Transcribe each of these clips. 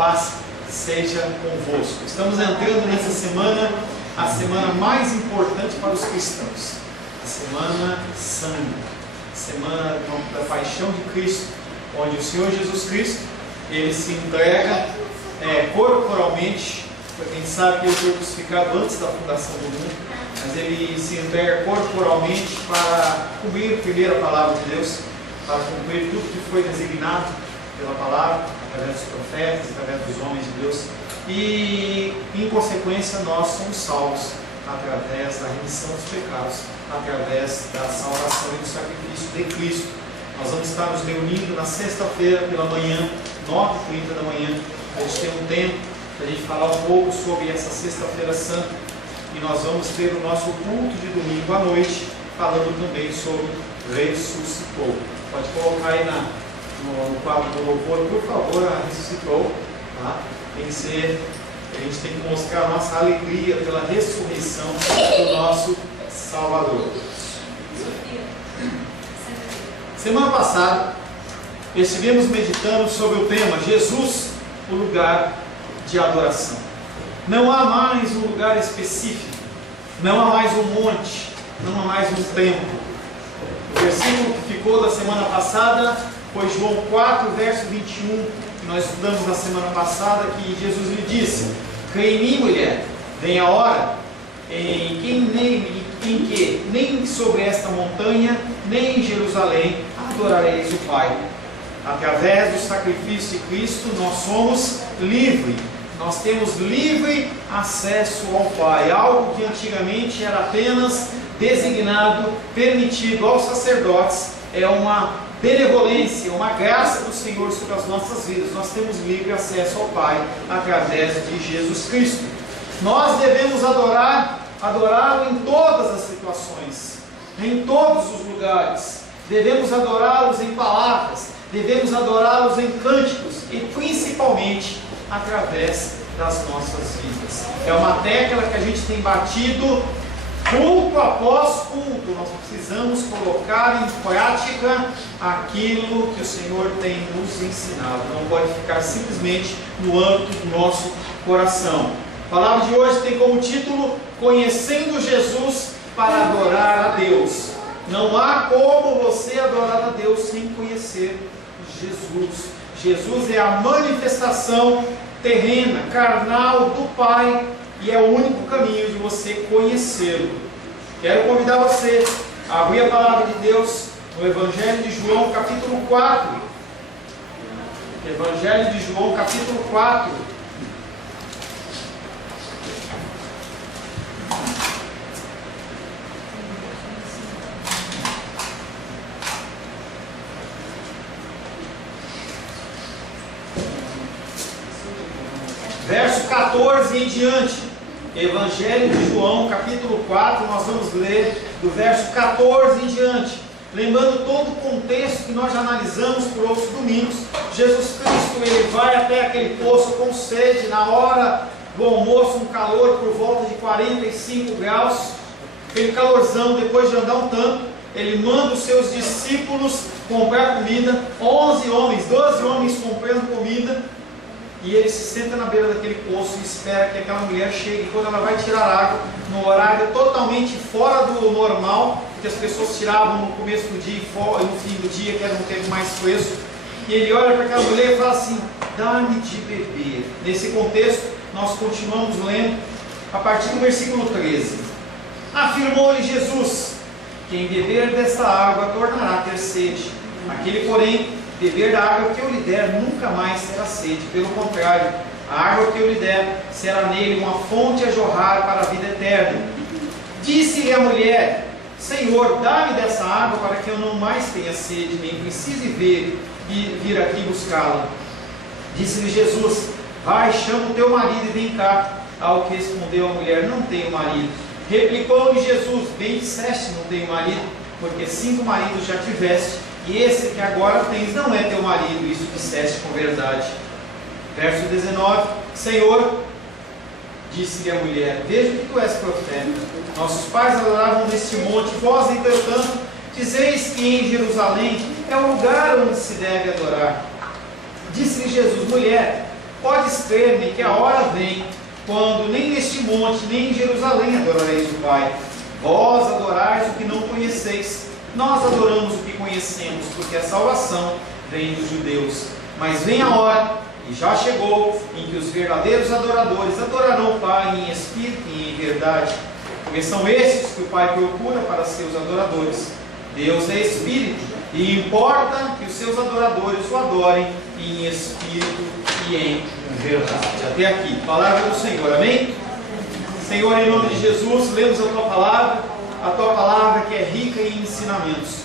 paz seja convosco. Estamos entrando nessa semana, a semana mais importante para os cristãos, a Semana Santa, a semana da paixão de Cristo, onde o Senhor Jesus Cristo, Ele se entrega corporalmente, porque a gente sabe que Ele foi crucificado antes da fundação do mundo, mas Ele se entrega corporalmente para cumprir primeiro a palavra de Deus, para cumprir tudo que foi designado pela palavra, através dos profetas, através dos homens de Deus, e em consequência nós somos salvos através da remissão dos pecados, através da salvação e do sacrifício de Cristo. Nós vamos estar nos reunindo na sexta-feira pela manhã, 9h30 da manhã. A gente tem um tempo para a gente falar um pouco sobre essa sexta-feira santa, e nós vamos ter o nosso culto de domingo à noite, falando também sobre ressuscitou. Pode colocar aí no quadro do louvor, por favor, a ressuscitou. Tá? Tem que ser, a gente tem que mostrar a nossa alegria pela ressurreição do nosso Salvador. Semana passada, estivemos meditando sobre o tema Jesus, o lugar de adoração. Não há mais um lugar específico, não há mais um monte, não há mais um templo. O versículo que ficou da semana passada foi João 4, verso 21, que nós estudamos na semana passada, que Jesus lhe disse: crê em mim, mulher, vem a hora em que nem sobre esta montanha, nem em Jerusalém adorareis o Pai. Através do sacrifício de Cristo nós somos livres. Nós temos livre acesso ao Pai, algo que antigamente era apenas designado, permitido aos sacerdotes. É uma benevolência, uma graça do Senhor sobre as nossas vidas. Nós temos livre acesso ao Pai através de Jesus Cristo. Nós devemos adorá-lo em todas as situações, em todos os lugares. Devemos adorá-los em palavras, devemos adorá-los em cânticos e principalmente através das nossas vidas. É uma tecla que a gente tem batido culto após culto. Nós precisamos colocar em prática aquilo que o Senhor tem nos ensinado. Não pode ficar simplesmente no âmbito do nosso coração. A palavra de hoje tem como título: Conhecendo Jesus para adorar a Deus. Não há como você adorar a Deus sem conhecer Jesus. Jesus é a manifestação terrena, carnal do Pai, e é o único caminho de você conhecê-lo. Quero convidar você a abrir a palavra de Deus no Evangelho de João, capítulo 4. Evangelho de João, capítulo 4. Verso 14 em diante. Evangelho de João, capítulo 4, nós vamos ler do verso 14 em diante. Lembrando todo o contexto que nós já analisamos por outros domingos. Jesus Cristo, ele vai até aquele poço com sede, na hora do almoço, um calor por volta de 45 graus. Aquele calorzão, depois de andar um tanto, ele manda os seus discípulos comprar comida. 12 homens comprando comida. E ele se senta na beira daquele poço e espera que aquela mulher chegue. Quando ela vai tirar água, no horário totalmente fora do normal, que as pessoas tiravam no começo do dia e no fim do dia, que era um tempo mais fresco, e ele olha para aquela mulher e fala assim: dá-me de beber. Nesse contexto, nós continuamos lendo a partir do versículo 13. Afirmou-lhe Jesus: quem beber desta água tornará a ter sede. Aquele, porém, beber da água que eu lhe der nunca mais terá sede. Pelo contrário, a água que eu lhe der será nele uma fonte a jorrar para a vida eterna. Disse-lhe a mulher: Senhor, dá-me dessa água para que eu não mais tenha sede, nem precise vir aqui buscá-la. Disse-lhe Jesus: vai, chama o teu marido e vem cá. Ao que respondeu a mulher: não tenho marido. Replicou-lhe Jesus: bem disseste, não tenho marido, porque 5 maridos já tiveste, e esse que agora tens não é teu marido. Isso disseste com verdade. Verso 19: Senhor, disse-lhe a mulher, vejo que tu és profeta. Nossos pais adoravam neste monte, vós, entretanto, dizeis que em Jerusalém é o lugar onde se deve adorar. Disse-lhe Jesus: mulher, Podes crer-me que a hora vem, quando nem neste monte, nem em Jerusalém adorareis o Pai. Vós adorais o que não conheceis, nós adoramos o que conhecemos, porque a salvação vem dos judeus. Mas vem a hora, e já chegou, em que os verdadeiros adoradores adorarão o Pai em espírito e em verdade, porque são esses que o Pai procura para seus adoradores. Deus é espírito, e importa que os seus adoradores o adorem em espírito e em verdade. Até aqui, palavra do Senhor, amém? Senhor, em nome de Jesus, lemos a Tua palavra que é rica em ensinamentos.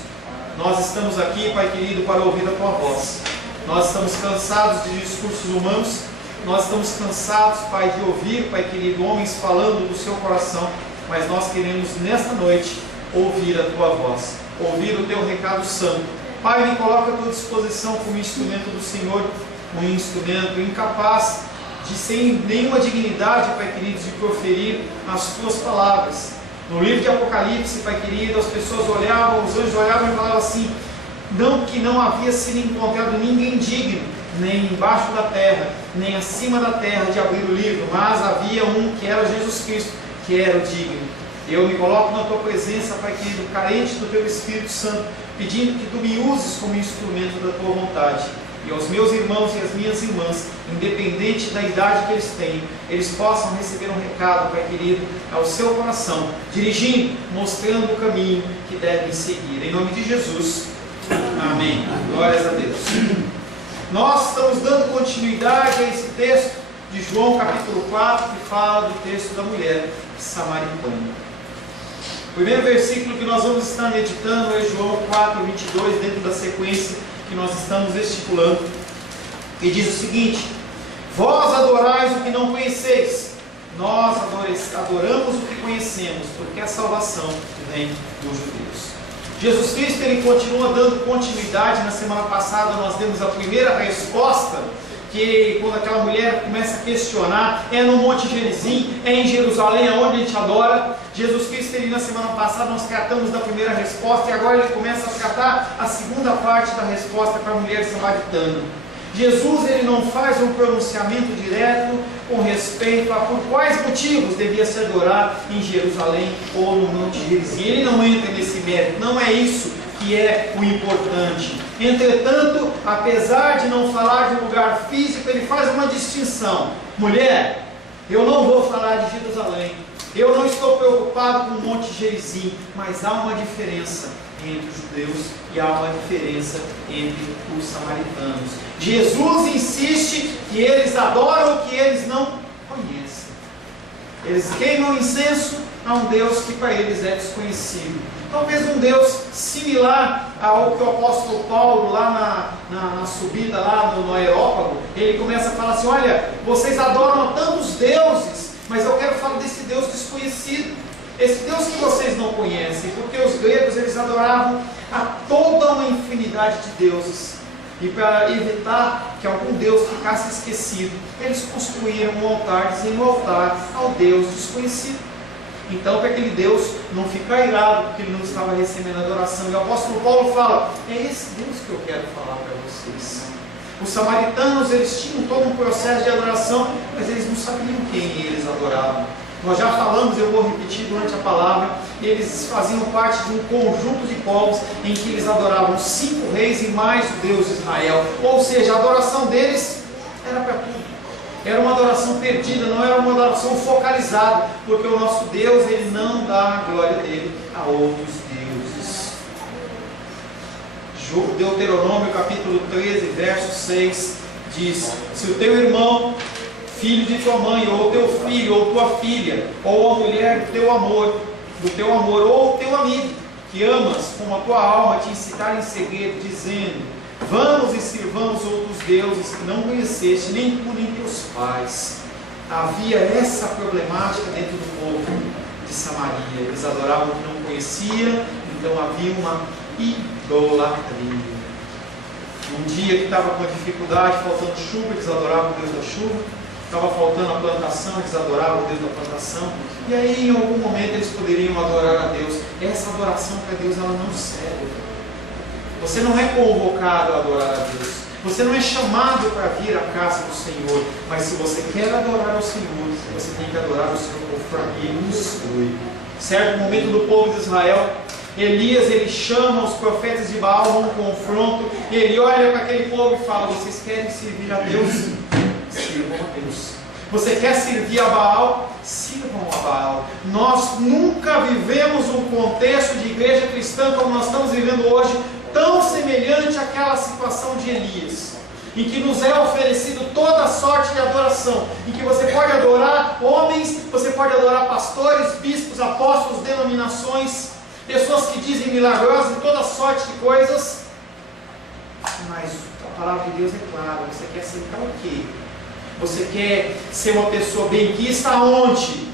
Nós estamos aqui, Pai querido, para ouvir a Tua voz. Nós estamos cansados de discursos humanos, nós estamos cansados, Pai, de ouvir, Pai querido, homens falando do seu coração, mas nós queremos nesta noite ouvir a Tua voz, ouvir o Teu recado santo. Pai, me coloca à Tua disposição como instrumento do Senhor, um instrumento incapaz de, sem nenhuma dignidade, Pai querido, de proferir as Tuas palavras. No livro de Apocalipse, Pai querido, as pessoas olhavam, os anjos olhavam e falavam assim: que não havia sido encontrado ninguém digno, nem embaixo da terra, nem acima da terra, de abrir o livro, mas havia um que era Jesus Cristo, que era o digno. Eu me coloco na Tua presença, Pai querido, carente do Teu Espírito Santo, pedindo que Tu me uses como instrumento da Tua vontade. E aos meus irmãos e às minhas irmãs, independente da idade que eles tenham, eles possam receber um recado, Pai querido, ao seu coração, dirigindo, mostrando o caminho que devem seguir. Em nome de Jesus, amém. Glórias a Deus. Nós estamos dando continuidade a esse texto de João capítulo 4, que fala do texto da mulher samaritana. O primeiro versículo que nós vamos estar meditando é João 4, 22, dentro da sequência que nós estamos estipulando, e diz o seguinte: vós adorais o que não conheceis, nós adoramos o que conhecemos, porque a salvação vem dos judeus. Jesus Cristo, ele continua dando continuidade. Na semana passada nós demos a primeira resposta, que quando aquela mulher começa a questionar, é no Monte Gerizim, é em Jerusalém, aonde a gente adora. Jesus Cristo, ele, na semana passada nós tratamos da primeira resposta, e agora ele começa a tratar a segunda parte da resposta para a mulher samaritana. Jesus, ele não faz um pronunciamento direto com respeito a por quais motivos devia se adorar em Jerusalém ou no Monte Gerizim. Ele não entra nesse mérito, não é isso que é o importante. Entretanto, apesar de não falar de um lugar físico, ele faz uma distinção. Mulher, eu não vou falar de Jerusalém, eu não estou preocupado com o Monte Gerizim, mas há uma diferença entre os judeus e há uma diferença entre os samaritanos. Jesus insiste que eles adoram o que eles não conhecem. Eles queimam incenso a um Deus que para eles é desconhecido. Talvez um Deus similar ao que o apóstolo Paulo, lá na subida, lá no Areópago, ele começa a falar assim: olha, vocês adoram a tantos deuses, mas eu quero falar desse Deus desconhecido, esse Deus que vocês não conhecem, porque os gregos, eles adoravam a toda uma infinidade de deuses, e para evitar que algum Deus ficasse esquecido, eles construíram um altar, dizendo um altar ao Deus desconhecido. Então, para aquele Deus não ficar irado, porque ele não estava recebendo adoração. E o apóstolo Paulo fala: é esse Deus que eu quero falar para vocês. Os samaritanos, eles tinham todo um processo de adoração, mas eles não sabiam quem eles adoravam. Nós já falamos, eu vou repetir durante a palavra, eles faziam parte de um conjunto de povos em que eles adoravam 5 reis e mais o Deus de Israel. Ou seja, a adoração deles era para tudo. Era uma adoração perdida, não era uma adoração focalizada, porque o nosso Deus, ele não dá a glória dele a outros deuses. Deuteronômio capítulo 13, verso 6 diz: se o teu irmão, filho de tua mãe, ou teu filho, ou tua filha, ou a mulher do teu amor, ou teu amigo, que amas como a tua alma, te incitar em segredo, dizendo: vamos e sirvamos outros deuses que não conheceste, nem tu nem teus pais. Havia essa problemática dentro do povo de Samaria. Eles adoravam o que não conhecia, então havia uma idolatria. Um dia que estava com dificuldade, faltando chuva, eles adoravam o Deus da chuva. Estava faltando a plantação, eles adoravam o Deus da plantação. E aí, em algum momento, eles poderiam adorar a Deus. Essa adoração para Deus, ela não serve. Você não é convocado a adorar a Deus. Você não é chamado para vir à casa do Senhor, mas se você quer adorar ao Senhor, você tem que adorar o Senhor conforme Ele instrui. Certo momento do povo de Israel, Elias, ele chama os profetas de Baal a um confronto, ele olha para aquele povo e fala: vocês querem servir a Deus? Sirvam a Deus. Você quer servir a Baal? Sirvam a Baal. Nós nunca vivemos um contexto de igreja cristã como nós estamos vivendo hoje, tão semelhante àquela situação de Elias, em que nos é oferecido toda sorte de adoração, em que você pode adorar homens, você pode adorar pastores, bispos, apóstolos, denominações, pessoas que dizem milagrosas e toda sorte de coisas, mas a palavra de Deus é clara: você quer aceitar o quê? Você quer ser uma pessoa benquista aonde?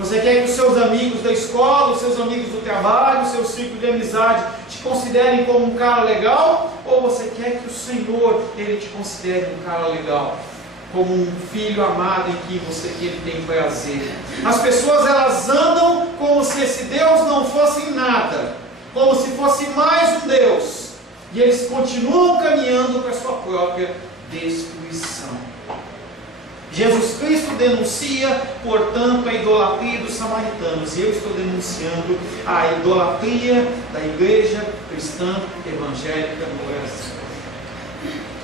Você quer que os seus amigos da escola, os seus amigos do trabalho, o seu círculo de amizade te considerem como um cara legal? Ou você quer que o Senhor, Ele te considere um cara legal? Como um filho amado em que Ele tem prazer. As pessoas, elas andam como se esse Deus não fosse nada, como se fosse mais um Deus, e eles continuam caminhando para a sua própria destruição. Jesus Cristo denuncia, portanto, a idolatria dos samaritanos, e eu estou denunciando a idolatria da igreja cristã evangélica no Brasil.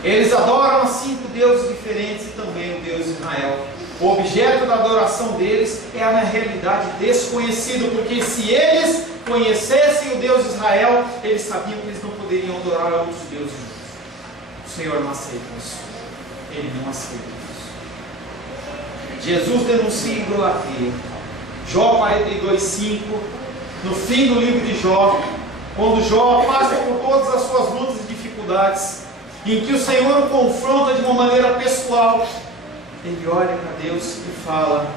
Eles adoram a 5 deuses diferentes e também o Deus de Israel. O objeto da adoração deles é, na realidade, desconhecido, porque se eles conhecessem o Deus de Israel, eles sabiam que eles não poderiam adorar a outros deuses. O Senhor não aceita isso. Ele não aceita isso. Jesus denuncia a idolatria. Jó 42:5, no fim do livro de Jó, quando Jó passa por todas as suas lutas e dificuldades, em que o Senhor o confronta de uma maneira pessoal, ele olha para Deus e fala: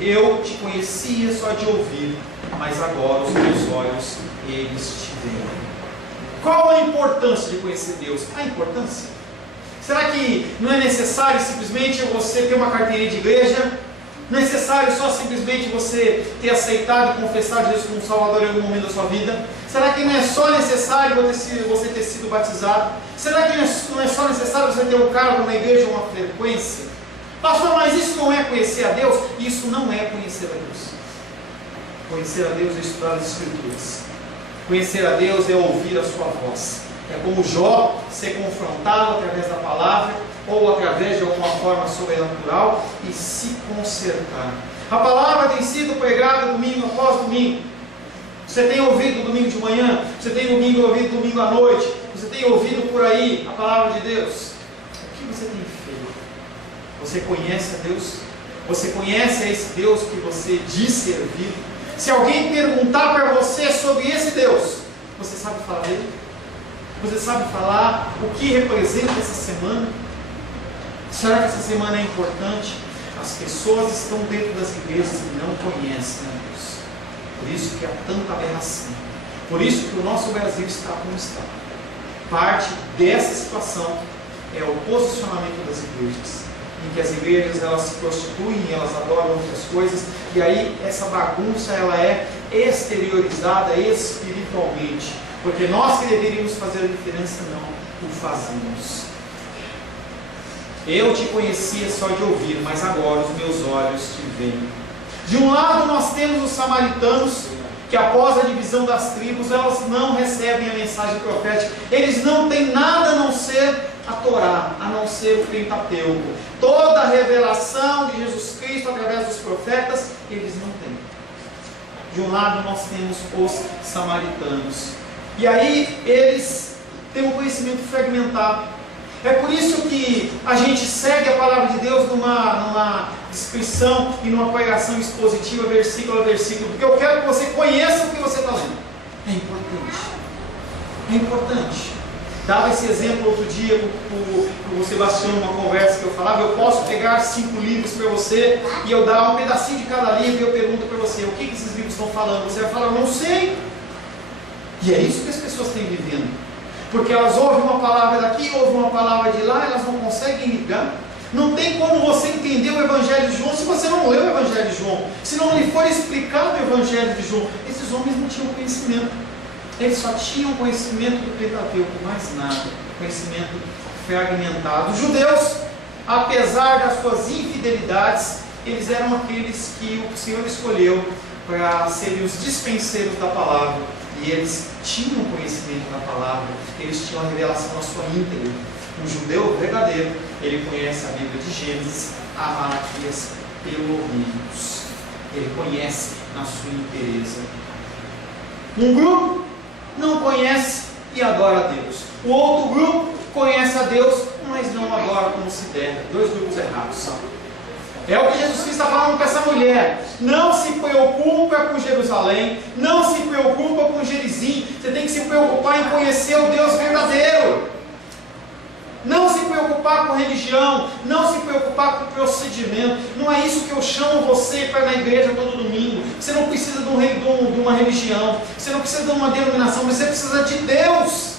eu te conhecia só de ouvir, mas agora os meus olhos, eles te veem. Qual a importância de conhecer Deus? A importância? Será que não é necessário simplesmente você ter uma carteirinha de igreja? Não é necessário só simplesmente você ter aceitado e confessado Jesus como Salvador em algum momento da sua vida? Será que não é só necessário você ter sido batizado? Será que não é só necessário você ter um cargo na igreja ou uma frequência? Pastor, mas isso não é conhecer a Deus? Isso não é conhecer a Deus. Conhecer a Deus é estudar as Escrituras. Conhecer a Deus é ouvir a sua voz. É como Jó ser confrontado através da palavra ou através de alguma forma sobrenatural e se consertar. A palavra tem sido pregada domingo após domingo. Você tem ouvido domingo de manhã, você tem ouvido domingo à noite, você tem ouvido por aí a palavra de Deus. O que você tem feito? Você conhece a Deus? Você conhece esse Deus que você diz servir? Se alguém perguntar para você sobre esse Deus, você sabe falar dele? Você sabe falar o que representa essa semana? Será que essa semana é importante? As pessoas estão dentro das igrejas e não conhecem a Deus. Por isso que há tanta aberração. Por isso que o nosso Brasil está como está. Parte dessa situação é o posicionamento das igrejas, em que as igrejas, elas se prostituem, elas adoram outras coisas, e aí essa bagunça, ela é exteriorizada espiritualmente. Porque nós que deveríamos fazer a diferença, não o fazemos. Eu te conhecia só de ouvir, mas agora os meus olhos te veem. De um lado nós temos os samaritanos, que após a divisão das tribos, elas não recebem a mensagem profética. Eles não têm nada a não ser a Torá, a não ser o Pentateuco. Toda a revelação de Jesus Cristo através dos profetas, eles não têm. De um lado nós temos os samaritanos. E aí eles têm um conhecimento fragmentado. É por isso que a gente segue a palavra de Deus numa descrição e numa pregação expositiva, versículo a versículo, porque eu quero que você conheça o que você está lendo. É importante. É importante. Dava esse exemplo outro dia com o Sebastião, numa conversa que eu falava: eu posso pegar 5 livros para você e eu dar um pedacinho de cada livro e eu pergunto para você: o que esses livros estão falando? Você vai falar: eu não sei. E é isso que as pessoas têm vivendo, porque elas ouvem uma palavra daqui, ouvem uma palavra de lá, elas não conseguem ligar. Não tem como você entender o Evangelho de João se você não leu o Evangelho de João, se não lhe for explicado o Evangelho de João. Esses homens não tinham conhecimento, eles só tinham conhecimento do Pentateuco, mais nada, conhecimento fragmentado. Os judeus, apesar das suas infidelidades, eles eram aqueles que o Senhor escolheu para serem os dispenseiros da palavra. E eles tinham conhecimento da palavra, eles tinham a revelação na sua íntegra. Um judeu verdadeiro, ele conhece a Bíblia de Gênesis a Malaquias pelo menos. Ele conhece na sua inteireza. Um grupo não conhece e adora a Deus. O outro grupo conhece a Deus, mas não adora como se deve. Dois grupos errados. É o que Jesus Cristo está falando com essa mulher. Não se preocupa com Jerusalém, não se preocupa com Gerizim. Você tem que se preocupar em conhecer o Deus verdadeiro. Não se preocupar com religião, não se preocupar com procedimento. Não é isso que eu chamo você para ir na igreja todo domingo. Você não precisa de uma religião, você não precisa de uma denominação, você precisa de Deus.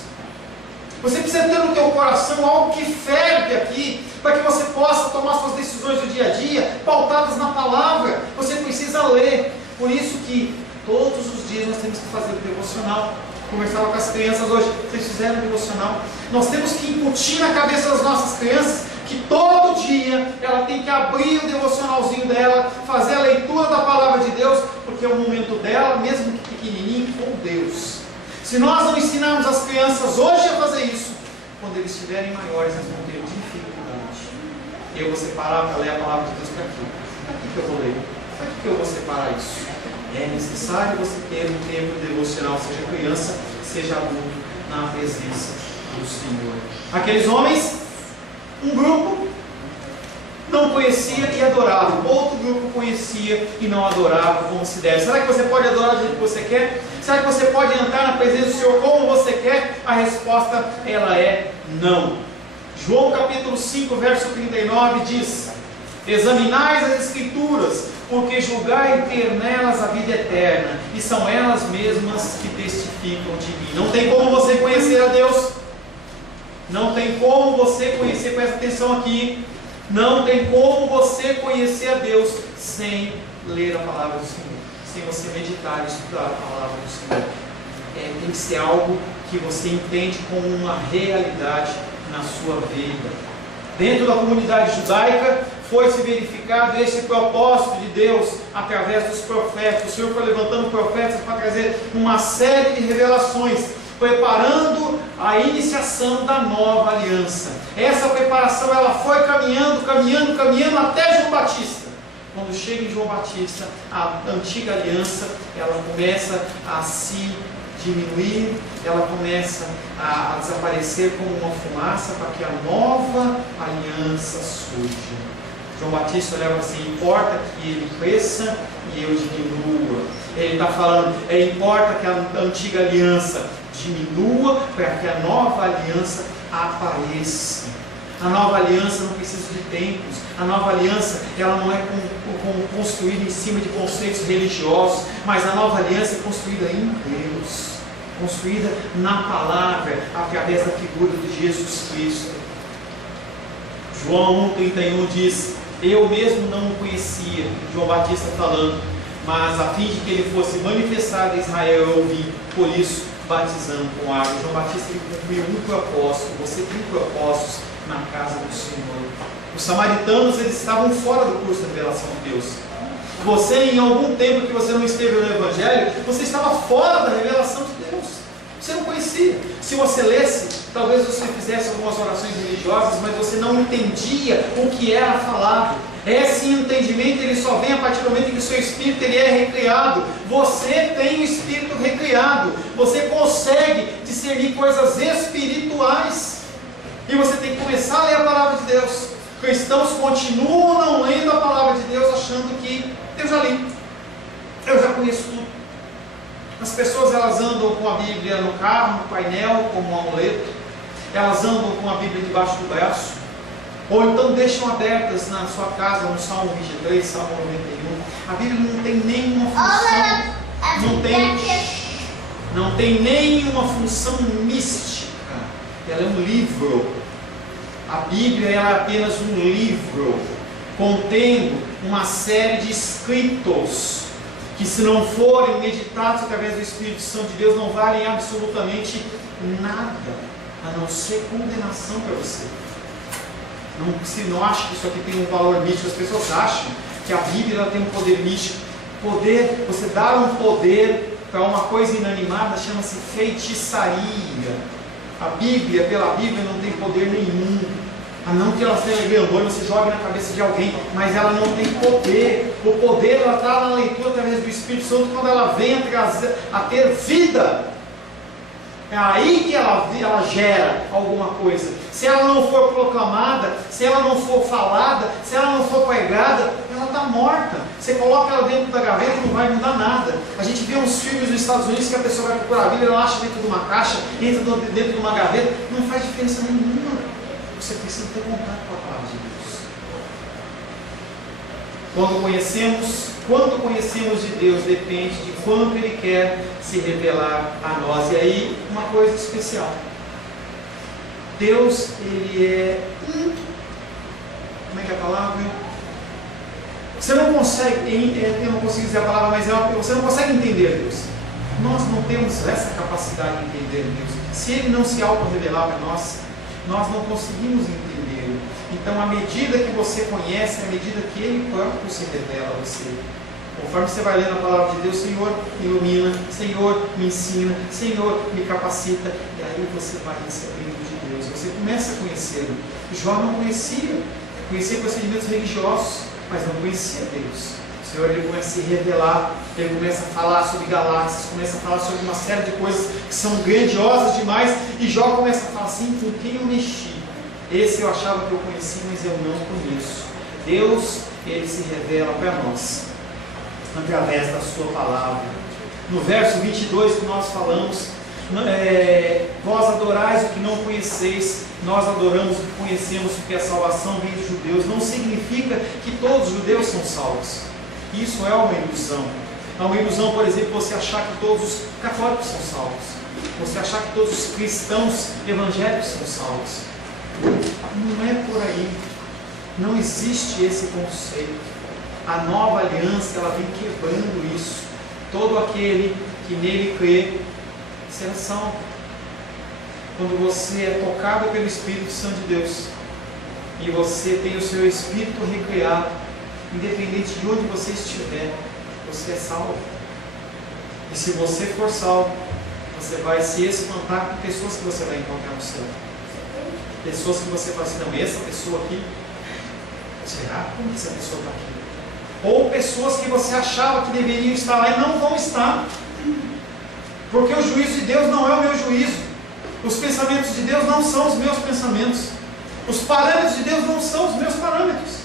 Você precisa ter no teu coração algo que ferve aqui, para que você possa tomar suas decisões do dia a dia, pautadas na palavra. Você precisa ler. Por isso que todos os dias nós temos que fazer o devocional. Conversava com as crianças hoje, vocês fizeram o devocional. Nós temos que incutir na cabeça das nossas crianças que todo dia ela tem que abrir o devocionalzinho dela, fazer a leitura da palavra de Deus, porque é o momento dela, mesmo que pequenininho, com Deus. Se nós não ensinarmos as crianças hoje a fazer isso, quando eles estiverem maiores, eles vão ter dificuldade. Eu vou separar para ler a palavra de Deus para quê? Para que eu vou ler? Para que eu vou separar isso? É necessário você ter um tempo devocional, seja criança, seja adulto, na presença do Senhor. Aqueles homens, um grupo não conhecia e adorava, outro grupo conhecia e não adorava como se deve. Será que você pode adorar do jeito que você quer? Será que você pode entrar na presença do Senhor como você quer? A resposta, ela é não. João capítulo 5, verso 39 diz: examinais as Escrituras, porque julgai ter nelas a vida eterna, e são elas mesmas que testificam de mim. Não tem como você conhecer a Deus, não tem como você conhecer, presta atenção aqui, não tem como você conhecer a Deus sem ler a palavra do Senhor, sem você meditar e estudar a palavra do Senhor. Tem que ser algo que você entende como uma realidade na sua vida. Dentro da comunidade judaica foi-se verificado esse propósito de Deus através dos profetas. O Senhor foi levantando profetas para trazer uma série de revelações, preparando a iniciação da nova aliança. Essa preparação ela foi caminhando até João Batista. Quando chega em João Batista, a antiga aliança ela começa a se diminuir, ela começa a desaparecer como uma fumaça, para que a nova aliança surja. João Batista olhava assim: importa que ele cresça e eu diminua. Ele está falando, importa que a antiga aliança diminua para que a nova aliança apareça. A nova aliança não precisa de templos. A nova aliança ela não é construída em cima de conceitos religiosos, mas a nova aliança é construída em Deus, construída na palavra, através da figura de Jesus Cristo. João 1,31 diz: eu mesmo não o conhecia, João Batista falando, mas a fim de que ele fosse manifestado em Israel eu vim, por isso batizando com água. João Batista ele cumpriu um propósito. Você tem propósitos na casa do Senhor. Os samaritanos eles estavam fora do curso da revelação de Deus. Você, em algum tempo que você não esteve no Evangelho, você estava fora da revelação de Deus. Você não conhecia. Se você lesse, talvez você fizesse algumas orações religiosas, mas você não entendia o que era falado. Esse entendimento ele só vem a partir do momento em que o seu espírito ele é recriado. Você tem o espírito recriado. Você consegue discernir coisas espirituais. E você tem que começar a ler a palavra de Deus. Cristãos continuam não lendo a palavra de Deus, achando que eu já li, eu já conheço tudo. As pessoas elas andam com a Bíblia no carro, no painel, como um amuleto. Elas andam com a Bíblia debaixo do braço. Ou então deixam abertas na sua casa no Salmo 23, Salmo 91. A Bíblia não tem nenhuma função, não tem nenhuma função mística. Ela é um livro. A Bíblia ela é apenas um livro, contendo uma série de escritos, que se não forem meditados através do Espírito Santo de Deus, não valem absolutamente nada. a não ser condenação para você. Se não acha que isso aqui tem um valor místico, as pessoas acham que a Bíblia ela tem um poder místico. Poder, você dar um poder para uma coisa inanimada chama-se feitiçaria. A Bíblia, pela Bíblia, não tem poder nenhum. A não que ela seja grandona, você jogue na cabeça de alguém, mas ela não tem poder. O poder ela está na leitura através do Espírito Santo quando ela vem a ter vida. É aí que ela gera alguma coisa. Se ela não for proclamada, se ela não for falada, se ela não for pregada, ela está morta. Você coloca ela dentro da gaveta e não vai mudar nada. A gente vê uns filmes nos Estados Unidos que a pessoa vai procurar a Bíblia, ela acha dentro de uma caixa, entra dentro de uma gaveta, não faz diferença nenhuma. Você precisa ter contato com a palavra de Deus. Quanto conhecemos de Deus depende de quanto Ele quer se revelar a nós. E aí, uma coisa especial. Deus, Ele é... Como é que é a palavra? Você não consegue, eu não consigo dizer a palavra, mas você não consegue entender Deus. Nós não temos essa capacidade de entender Deus. Se Ele não se auto-revelar para nós não conseguimos entender. Então, à medida que você conhece, à medida que Ele próprio se revela a você, conforme você vai lendo a palavra de Deus, Senhor, me ilumina, Senhor, me ensina, Senhor, me capacita, e aí você vai recebendo de Deus. Você começa a conhecê-lo. Jó não conhecia procedimentos religiosos, mas não conhecia Deus. O Senhor, Ele começa a se revelar, Ele começa a falar sobre galáxias, começa a falar sobre uma série de coisas que são grandiosas demais, e Jó começa a falar assim, com quem eu mexi? Esse eu achava que eu conhecia, mas eu não conheço. Deus, Ele se revela para nós, através da sua palavra. No verso 22 que nós falamos, vós adorais o que não conheceis, nós adoramos o que conhecemos, porque a salvação vem dos judeus. Não significa que todos os judeus são salvos. Isso é uma ilusão. É uma ilusão, por exemplo, você achar que todos os católicos são salvos, você achar que todos os cristãos evangélicos são salvos. Não é por aí. Não existe esse conceito. A nova aliança, ela vem quebrando isso. Todo aquele que nele crê será salvo. Quando você é tocado pelo Espírito Santo de Deus e você tem o seu espírito recriado, independente de onde você estiver, você é salvo. E se você for salvo, você vai se espantar com pessoas que você vai encontrar no céu. Pessoas que você fala assim, não, essa pessoa aqui, será? Como que essa pessoa está aqui? Ou pessoas que você achava que deveriam estar lá e não vão estar. Porque o juízo de Deus não é o meu juízo. Os pensamentos de Deus não são os meus pensamentos. Os parâmetros de Deus não são os meus parâmetros.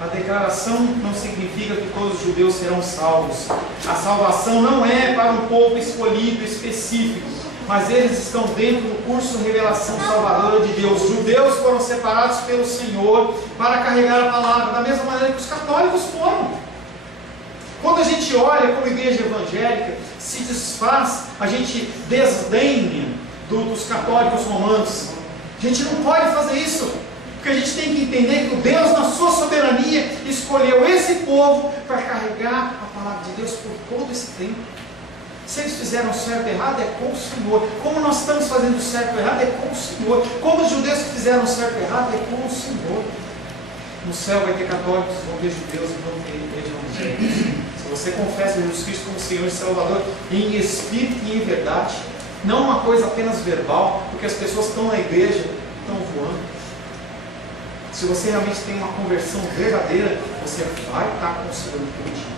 A declaração não significa que todos os judeus serão salvos. A salvação não é para um povo escolhido, específico, mas eles estão dentro do curso Revelação Salvadora de Deus. Os judeus foram separados pelo Senhor para carregar a palavra, da mesma maneira que os católicos foram. Quando a gente olha como igreja evangélica, se desfaz, a gente desdenha dos católicos romanos. A gente não pode fazer isso, porque a gente tem que entender que Deus, na sua soberania, escolheu esse povo para carregar a palavra de Deus por todo esse tempo. Se eles fizeram certo ou errado, é com o Senhor. Como nós estamos fazendo certo ou errado, é com o Senhor. Como os judeus que fizeram certo ou errado, é com o Senhor. No céu vai ter católicos, vão ter judeus e vão ter igreja evangélica. Se você confessa Jesus Cristo como Senhor e Salvador, em espírito e em verdade, não uma coisa apenas verbal, porque as pessoas que estão na igreja estão voando. Se você realmente tem uma conversão verdadeira, você vai estar com o Senhor no dia.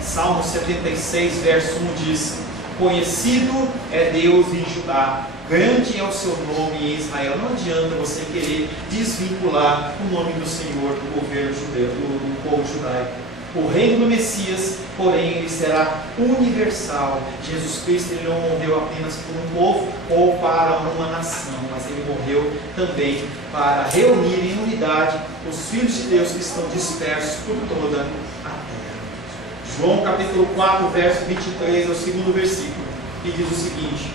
Salmo 76, verso 1 diz: conhecido é Deus em Judá, grande é o seu nome em Israel. Não adianta você querer desvincular o nome do Senhor do governo judeu, do povo judaico. O reino do Messias, porém, ele será universal. Jesus Cristo, ele não morreu apenas por um povo ou para uma nação, mas ele morreu também para reunir em unidade os filhos de Deus que estão dispersos por toda a terra. João capítulo 4, verso 23 é o segundo versículo, que diz o seguinte: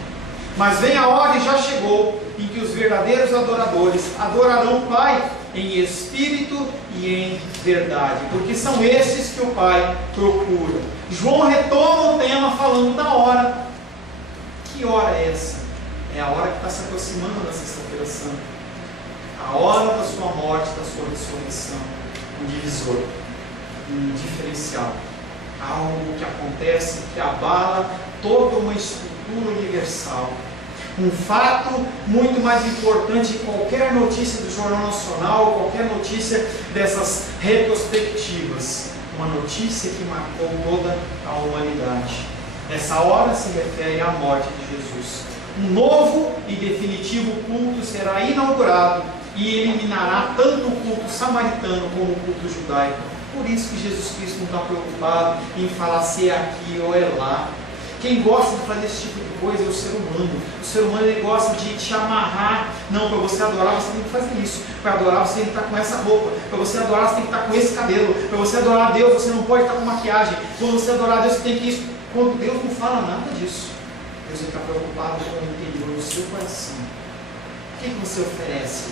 mas vem a hora e já chegou, em que os verdadeiros adoradores adorarão o Pai em espírito e em verdade, porque são estes que o Pai procura. João retoma o tema falando da hora. Que hora é essa? É a hora que está se aproximando da Sexta-feira Santa. A hora da sua morte, da sua ressurreição. Um divisor, um diferencial. Algo que acontece, que abala toda uma estrutura universal. Um fato muito mais importante que qualquer notícia do Jornal Nacional, qualquer notícia dessas retrospectivas. Uma notícia que marcou toda a humanidade. Essa hora se refere à morte de Jesus. Um novo e definitivo culto será inaugurado e eliminará tanto o culto samaritano como o culto judaico. Por isso que Jesus Cristo não está preocupado em falar se é aqui ou é lá. Quem gosta de fazer esse tipo de coisa é o ser humano. O ser humano ele gosta de te amarrar. Não, para você adorar você tem que fazer isso. Para adorar você tem que estar com essa roupa. Para você adorar você tem que estar com esse cabelo. Para você adorar a Deus você não pode estar com maquiagem. Quando você adorar a Deus você tem que isso. Quando Deus não fala nada disso, Deus está preocupado com o interior do seu coração. O que você oferece?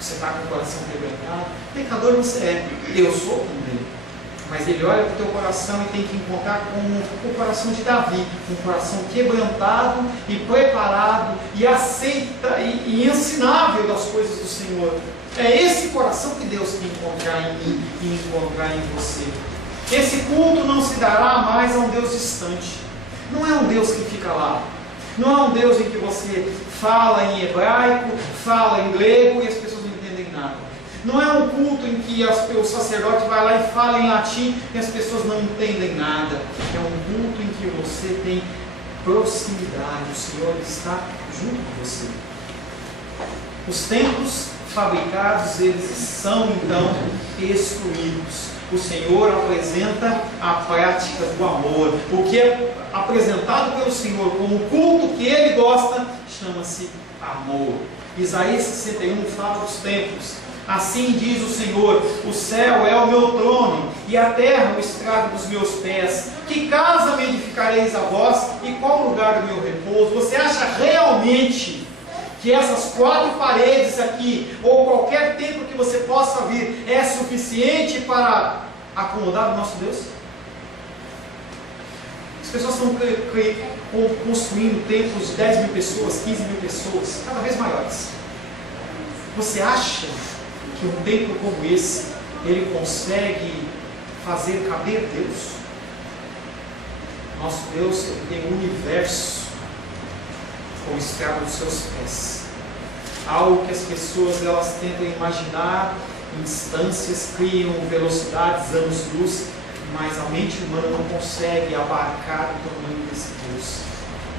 Você está com o coração quebrantado? Pecador você é. Eu sou também. Mas Ele olha para o teu coração e tem que encontrar com o coração de Davi, um coração quebrantado e preparado e aceita e ensinável das coisas do Senhor. É esse coração que Deus quer encontrar em mim e encontrar em você. Esse culto não se dará mais a um Deus distante. Não é um Deus que fica lá. Não é um Deus em que você fala em hebraico, fala em grego e as pessoas não entendem nada. Não é um culto em que o sacerdote vai lá e fala em latim e as pessoas não entendem nada. É um culto em que você tem proximidade. O Senhor está junto com você. Os templos fabricados, eles são então excluídos. O Senhor apresenta a prática do amor. O que é apresentado pelo Senhor como culto que Ele gosta, chama-se amor. Isaías 61 fala dos templos. Assim diz o Senhor: o céu é o meu trono, e a terra o estrado dos meus pés. Que casa me edificareis a vós, e qual lugar do meu repouso? Você acha realmente que essas 4 paredes aqui, ou qualquer templo que você possa vir, é suficiente para acomodar o nosso Deus? As pessoas estão construindo templos de 10 mil pessoas, 15 mil pessoas, cada vez maiores. Você acha que um templo como esse, ele consegue fazer caber Deus? Nosso Deus, ele tem o universo como estrado dos seus pés. Algo que as pessoas elas tentam imaginar, instâncias, criam velocidades, anos-luz, mas a mente humana não consegue abarcar o tamanho desse Deus.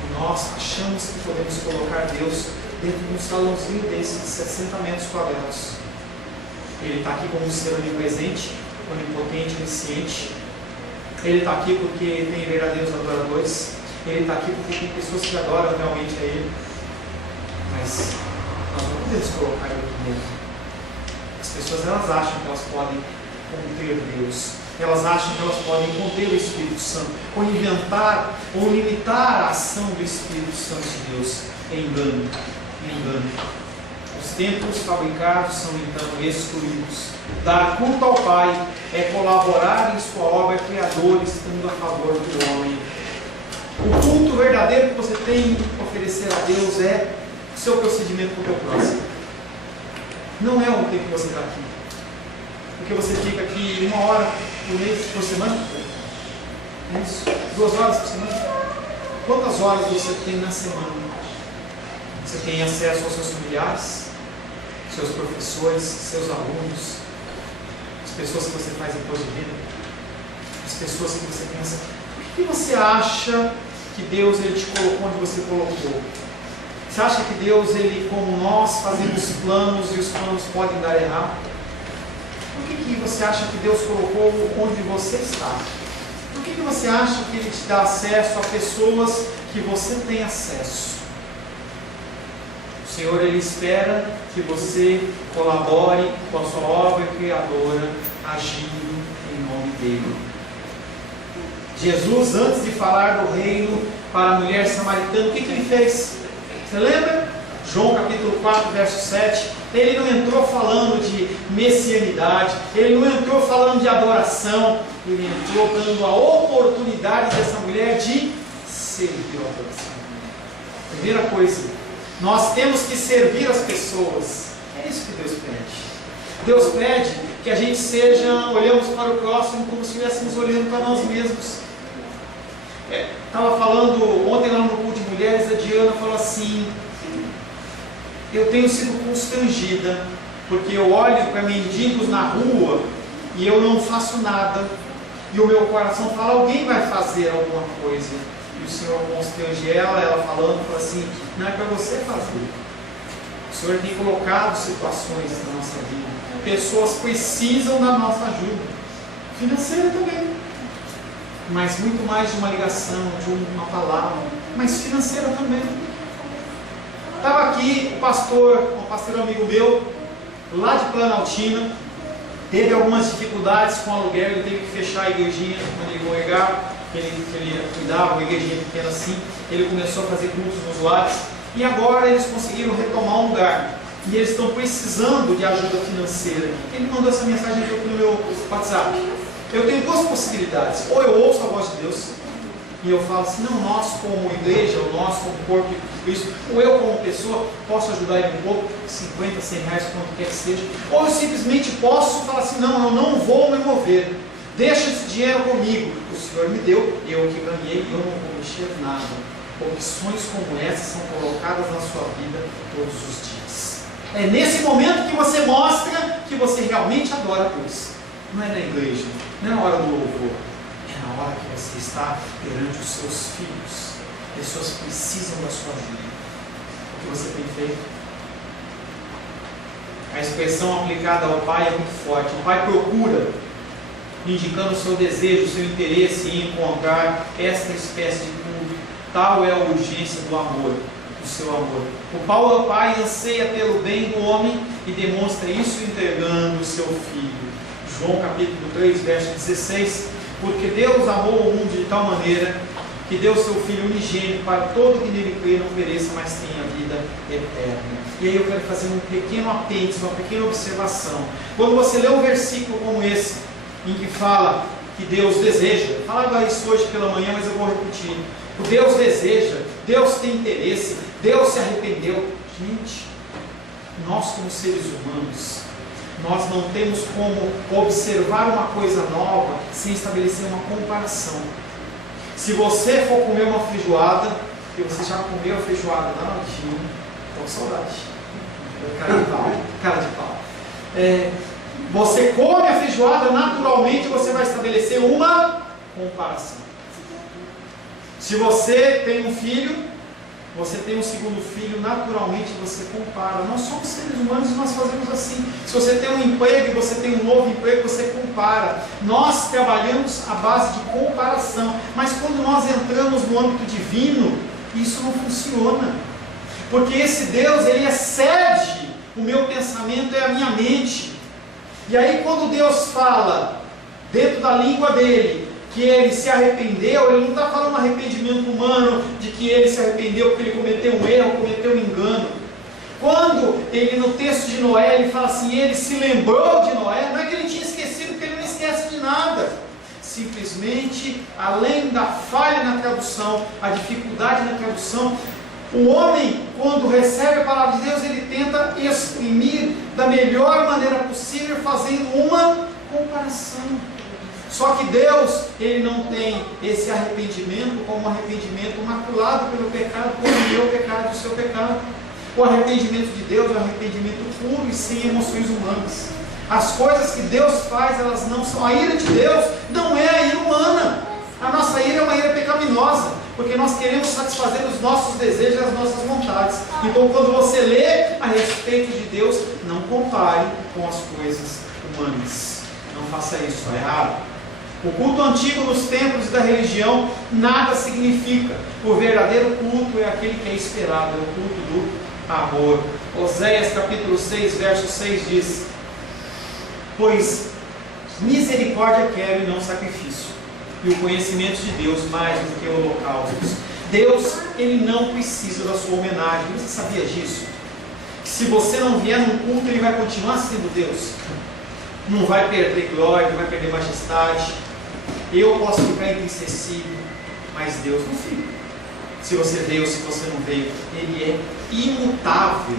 E nós achamos que podemos colocar Deus dentro de um salãozinho desse, de 60 metros quadrados. Ele está aqui como um ser onipresente, onipotente, onisciente. Ele está aqui porque tem verdadeiros adoradores. Ele está aqui porque tem pessoas que adoram realmente a Ele. Mas nós não podemos colocar Ele aqui dentro. As pessoas elas acham que elas podem conter Deus. Elas acham que elas podem conter o Espírito Santo. Ou inventar, ou limitar a ação do Espírito Santo de Deus. É engano. É engano. Os templos fabricados são então excluídos. Dar culto ao Pai é colaborar em sua obra criadora, estando a favor do homem. O culto verdadeiro que você tem que oferecer a Deus é o seu procedimento com o teu próximo. Não é o tempo que você está aqui. Porque você fica aqui 1 hora por mês, por semana? É isso? 2 horas por semana? Quantas horas você tem na semana? Você tem acesso aos seus familiares, seus professores, seus alunos, as pessoas que você faz imposto de renda, as pessoas que você pensa, por que você acha que Deus ele te colocou onde você colocou? Você acha que Deus, ele, como nós, fazemos planos e os planos podem dar errado? Por que você acha que Deus colocou onde você está? Por que você acha que Ele te dá acesso a pessoas que você tem acesso? O Senhor, Ele espera que você colabore com a sua obra criadora, agindo em nome dEle. Jesus, antes de falar do reino para a mulher samaritana, o que Ele fez? Você lembra? João capítulo 4, verso 7. Ele não entrou falando de messianidade, ele não entrou falando de adoração, ele entrou dando a oportunidade dessa mulher de servir a adoração. Primeira coisa, nós temos que servir as pessoas. É isso que Deus pede. Deus pede que a gente olhamos para o próximo como se estivéssemos olhando para nós mesmos. Estava falando ontem lá no culto de mulheres, a Diana falou assim: eu tenho sido constrangida, porque eu olho para mendigos na rua e eu não faço nada, e o meu coração fala, alguém vai fazer alguma coisa, e o Senhor constrange ela falando, fala assim, não é para você fazer. O Senhor tem colocado situações na nossa vida, pessoas precisam da nossa ajuda, financeira também, mas muito mais de uma ligação, de uma palavra, mas financeira também. Estava aqui um pastor amigo meu, lá de Planaltina, teve algumas dificuldades com o aluguel, ele teve que fechar a igrejinha, quando ele congregar, ele cuidava, uma igrejinha pequena assim, ele começou a fazer cultos nos lares, e agora eles conseguiram retomar um lugar, e eles estão precisando de ajuda financeira. Ele mandou essa mensagem aqui no meu WhatsApp. Eu tenho duas possibilidades, ou eu ouço a voz de Deus, e eu falo assim, não, nós como igreja, ou nós como corpo de Cristo, ou eu como pessoa, posso ajudar ele um pouco, 50, 100 reais, quanto quer que seja, ou eu simplesmente posso falar assim, não, eu não vou me mover, deixa esse dinheiro comigo, o Senhor me deu, eu que ganhei, eu não vou mexer nada. Opções como essas são colocadas na sua vida todos os dias. É nesse momento que você mostra que você realmente adora a Deus. Não é na igreja, não é na hora do louvor, é na hora que você está perante os seus filhos. Pessoas precisam da sua ajuda. O que você tem feito? A expressão aplicada ao pai é muito forte. O pai procura, indicando o seu desejo, o seu interesse em encontrar esta espécie de culto. Tal é a urgência do amor, do seu amor. O pai anseia pelo bem do homem e demonstra isso entregando o seu filho. João capítulo 3, verso 16, porque Deus amou o mundo de tal maneira que deu o seu Filho unigênito para todo que nele crê não pereça, mas tenha vida eterna. E aí eu quero fazer um pequeno apêndice, uma pequena observação. Quando você lê um versículo como esse, em que fala que Deus deseja, falava isso hoje pela manhã, mas eu vou repetir. O Deus deseja, Deus tem interesse, Deus se arrependeu. Gente, nós como seres humanos, nós não temos como observar uma coisa nova sem estabelecer uma comparação. Se você for comer uma feijoada, e você já comeu a feijoada lá no Chile, estou com saudade. Cara de pau. Você come a feijoada, naturalmente você vai estabelecer uma comparação. Se você tem um filho, você tem um segundo filho, naturalmente você compara. Nós somos seres humanos e nós fazemos assim. Se você tem um emprego e você tem um novo emprego, você compara. Nós trabalhamos à base de comparação. Mas quando nós entramos no âmbito divino, isso não funciona. Porque esse Deus, ele excede o meu pensamento e a minha mente. E aí quando Deus fala, dentro da língua dele, que ele se arrependeu, ele não está falando um arrependimento humano, de que ele se arrependeu porque ele cometeu um erro, cometeu um engano. Quando ele, no texto de Noé, ele fala assim, ele se lembrou de Noé, não é que ele tinha esquecido, porque ele não esquece de nada. Simplesmente, além da falha na tradução, a dificuldade na tradução, o homem, quando recebe a palavra de Deus, ele tenta exprimir da melhor maneira possível, fazendo uma comparação. Só que Deus, ele não tem esse arrependimento como um arrependimento maculado pelo pecado, como o meu pecado e o seu pecado. O arrependimento de Deus é um arrependimento puro e sem emoções humanas. As coisas que Deus faz, elas não são. A ira de Deus não é a ira humana. A nossa ira é uma ira pecaminosa, porque nós queremos satisfazer os nossos desejos e as nossas vontades. Então, quando você lê a respeito de Deus, não compare com as coisas humanas. Não faça isso, é errado. O culto antigo nos templos da religião nada significa. O verdadeiro culto é aquele que é esperado, é o culto do amor. Oséias capítulo 6, verso 6 diz: pois misericórdia quero e não sacrifício, e o conhecimento de Deus mais do que holocaustos. Deus, ele não precisa da sua homenagem. Você sabia disso? Que se você não vier num culto, ele vai continuar sendo Deus. Não vai perder glória, não vai perder majestade. Eu posso ficar entristecido, mas Deus não fica. se você veio ou se você não veio, Ele é imutável.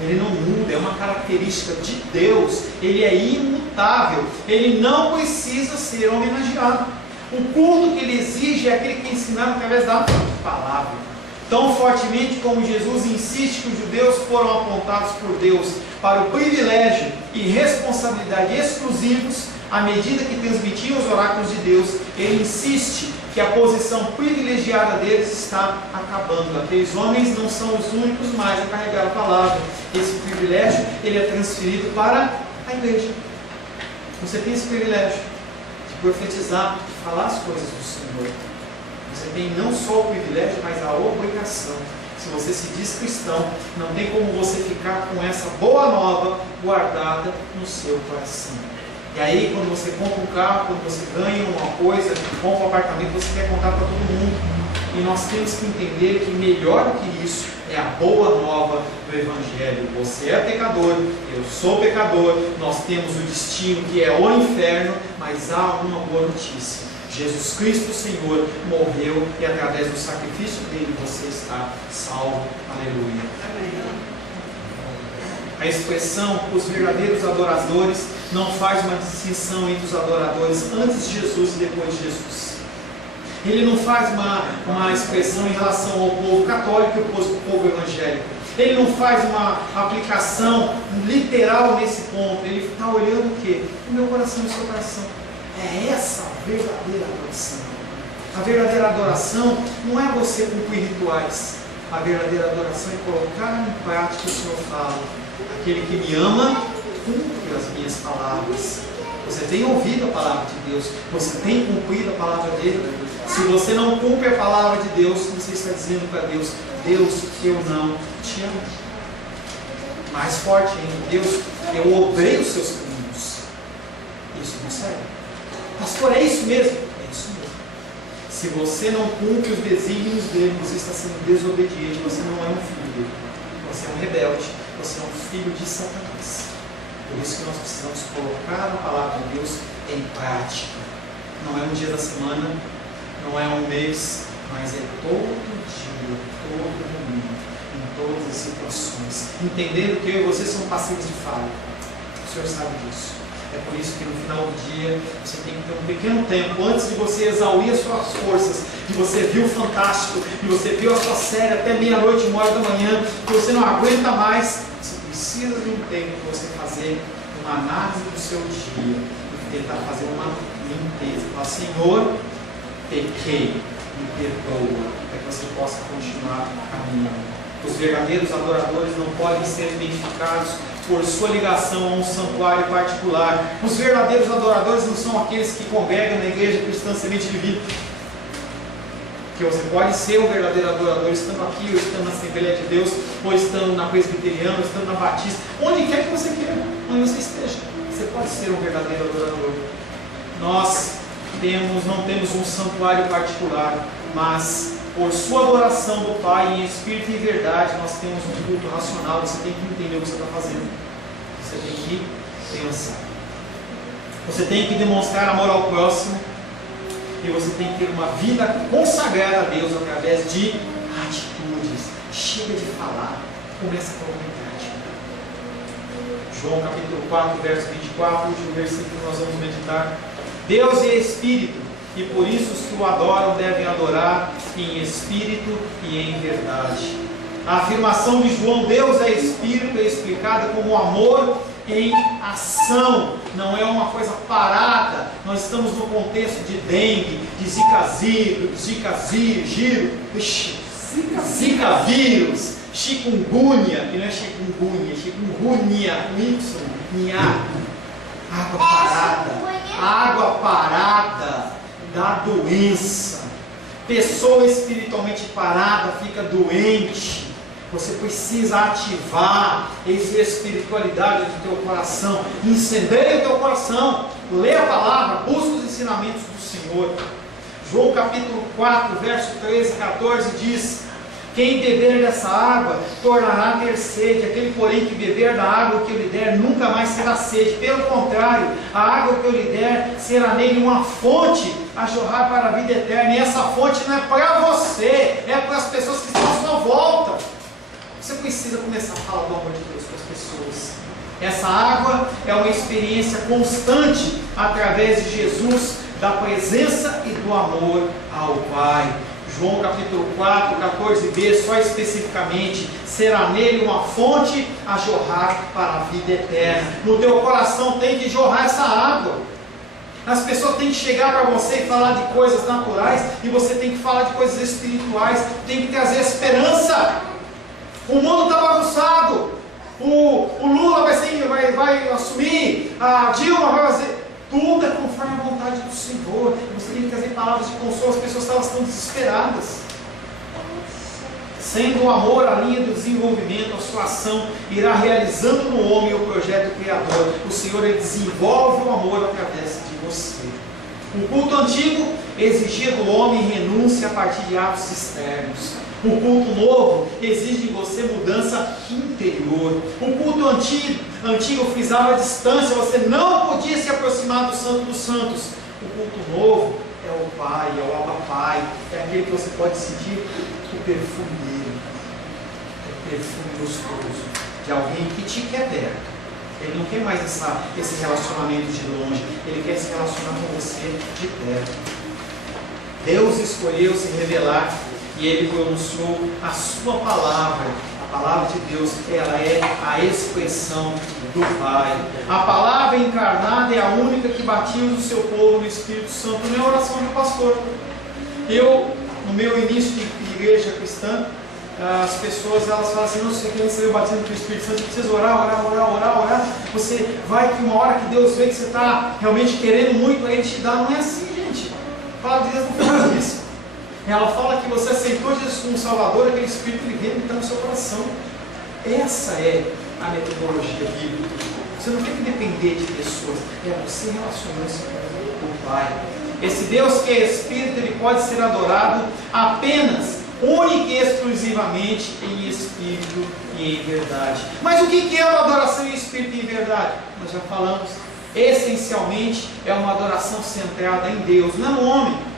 Ele não muda, é uma característica de Deus. Ele é imutável. Ele não precisa ser homenageado. O culto que Ele exige é aquele que é ensinado através da palavra. Tão fortemente como Jesus insiste que os judeus foram apontados por Deus para o privilégio e responsabilidade exclusivos, à medida que transmitiam os oráculos de Deus, Ele insiste que a posição privilegiada deles está acabando. Aqueles homens não são os únicos mais a carregar a palavra. Esse privilégio, ele é transferido para a igreja. Você tem esse privilégio de profetizar, de falar as coisas do Senhor. Você tem não só o privilégio, mas a obrigação. Se você se diz cristão, não tem como você ficar com essa boa nova guardada no seu coração. E aí, quando você compra um carro, quando você ganha uma coisa, compra um apartamento, você quer contar para todo mundo. E nós temos que entender que melhor do que isso é a boa nova do Evangelho. Você é pecador, eu sou pecador, nós temos o destino que é o inferno, mas há uma boa notícia. Jesus Cristo, Senhor, morreu e através do sacrifício dele você está salvo. Aleluia. A expressão, os verdadeiros adoradores, não faz uma distinção entre os adoradores antes de Jesus e depois de Jesus. Ele não faz uma expressão em relação ao povo católico e ao povo evangélico. Ele não faz uma aplicação literal nesse ponto. Ele está olhando o quê? O meu coração e o seu coração. É essa a verdadeira adoração. A verdadeira adoração não é você cumprir rituais. A verdadeira adoração é colocar em prática o que o Senhor fala. Aquele que me ama, cumpre as minhas palavras. Você tem ouvido a palavra de Deus, você tem cumprido a palavra dele. Se você não cumpre a palavra de Deus, você está dizendo para Deus: Deus, eu não te amo. Mais forte ainda, Deus, eu odeio os seus caminhos. Isso não serve. Pastor, é isso mesmo? É isso mesmo. Se você não cumpre os desígnios dele, você está sendo desobediente, você não é um filho dele. Você é um rebelde, você é um filho de Satanás. Por isso que nós precisamos colocar a palavra de Deus em prática. Não é um dia da semana, não é um mês, mas é todo dia, todo momento, em todas as situações. Entendendo que eu e você somos passíveis de falha. O Senhor sabe disso. É por isso que no final do dia você tem que ter um pequeno tempo antes de você exaurir as suas forças, de você viu o Fantástico, de você viu a sua série até meia-noite, 1h, que você não aguenta mais. Você precisa de um tempo para você fazer uma análise do seu dia e tentar fazer uma limpeza. Falar: Senhor, pequei, me perdoa, para que você possa continuar caminhando. Os verdadeiros adoradores não podem ser identificados por sua ligação a um santuário particular. Os verdadeiros adoradores não são aqueles que congregam na igreja cristã Semente de Vida. Que você pode ser um verdadeiro adorador estando aqui, ou estando na Assembleia de Deus, ou estando na Presbiteriana, ou estando na Batista, onde quer que você queira, onde você esteja. Você pode ser um verdadeiro adorador. Nós não temos um santuário particular, mas por sua adoração do Pai em espírito e verdade, nós temos um culto racional. Você tem que entender o que você está fazendo. Você tem que pensar. Você tem que demonstrar amor ao próximo. E você tem que ter uma vida consagrada a Deus através de atitudes. Chega de falar, começa a colocar em prática. João capítulo 4, verso 24, último versículo que nós vamos meditar. Deus é Espírito, e por isso os que o adoram devem adorar em espírito e em verdade. A afirmação de João, Deus é Espírito, é explicada como amor em ação, não é uma coisa parada. Nós estamos no contexto de dengue, de Zika vírus, chikungunya, que não é chikungunya, chikungunya, água parada da doença. Pessoa espiritualmente parada fica doente. Você precisa ativar essa espiritualidade do teu coração. Incendeia o teu coração. Lê a palavra, busca os ensinamentos do Senhor. João capítulo 4, verso 13 e 14 diz: Quem beber dessa água tornará a ter sede. Aquele, porém, que beber da água que eu lhe der nunca mais terá sede. Pelo contrário, a água que eu lhe der será nele uma fonte a jorrar para a vida eterna. E essa fonte não é para você, é para as pessoas que estão à sua volta. Você precisa começar a falar do amor de Deus para as pessoas. Essa água é uma experiência constante através de Jesus, da presença e do amor ao Pai. João capítulo 4, 14b, só especificamente, será nele uma fonte a jorrar para a vida eterna. No teu coração tem que jorrar essa água. As pessoas têm que chegar para você e falar de coisas naturais, e você tem que falar de coisas espirituais, tem que trazer esperança. O mundo está bagunçado, o Lula vai assumir, a Dilma vai fazer. Tudo é conforme a vontade do Senhor. Você tem que trazer palavras de consolo. As pessoas estão desesperadas. Sendo o amor a linha do desenvolvimento, a sua ação irá realizando no homem o projeto criador. O Senhor ele desenvolve o amor através de você. O culto antigo exigia do homem renúncia a partir de atos externos. O culto novo exige de você mudança interior. O culto antigo frisava a distância, você não podia se aproximar do Santo dos Santos. O culto novo é o Pai, é o Abba Pai, é aquele que você pode sentir o perfume dele. É o perfume gostoso de alguém que te quer perto. Ele não quer mais esse relacionamento de longe, ele quer se relacionar com você de perto. Deus escolheu se revelar e Ele pronunciou a sua palavra. A palavra de Deus, ela é a expressão do Pai. A palavra encarnada é a única que batiza o seu povo no Espírito Santo. Não é a oração do pastor. Eu, no meu início de igreja cristã, as pessoas elas falam assim: não, se você quer receber o batismo do Espírito Santo, você precisa orar. Você vai que uma hora que Deus vê que você está realmente querendo muito, aí Ele te dá. Não é assim, gente. A palavra de Deus não fala disso. Ela fala que você aceitou Jesus como Salvador, aquele Espírito ele vem está no seu coração. Essa é a metodologia bíblica. Você não tem que depender de pessoas, é você relacionando-se com o Pai. Esse Deus que é Espírito, ele pode ser adorado apenas, única e exclusivamente em Espírito e em verdade. Mas o que é uma adoração em Espírito e em verdade? Nós já falamos. Essencialmente é uma adoração centrada em Deus, não no homem.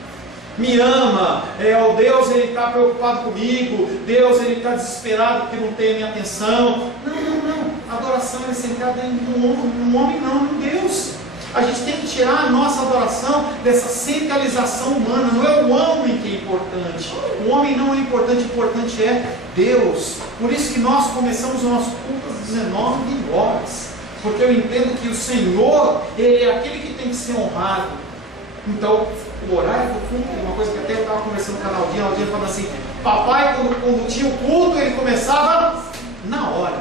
Me ama, o Deus ele está preocupado comigo, Deus ele está desesperado porque não tem a minha atenção. Não, a adoração é centrada no homem, não em Deus. A gente tem que tirar a nossa adoração dessa centralização humana. Não é o homem que é importante, o homem não é importante é Deus. Por isso que nós começamos o nosso culto às 19 horas, porque eu entendo que o Senhor ele é aquele que tem que ser honrado. Então o horário do culto, uma coisa que até eu estava conversando com a Naldinha falando assim: papai, quando tinha o culto, ele começava na hora.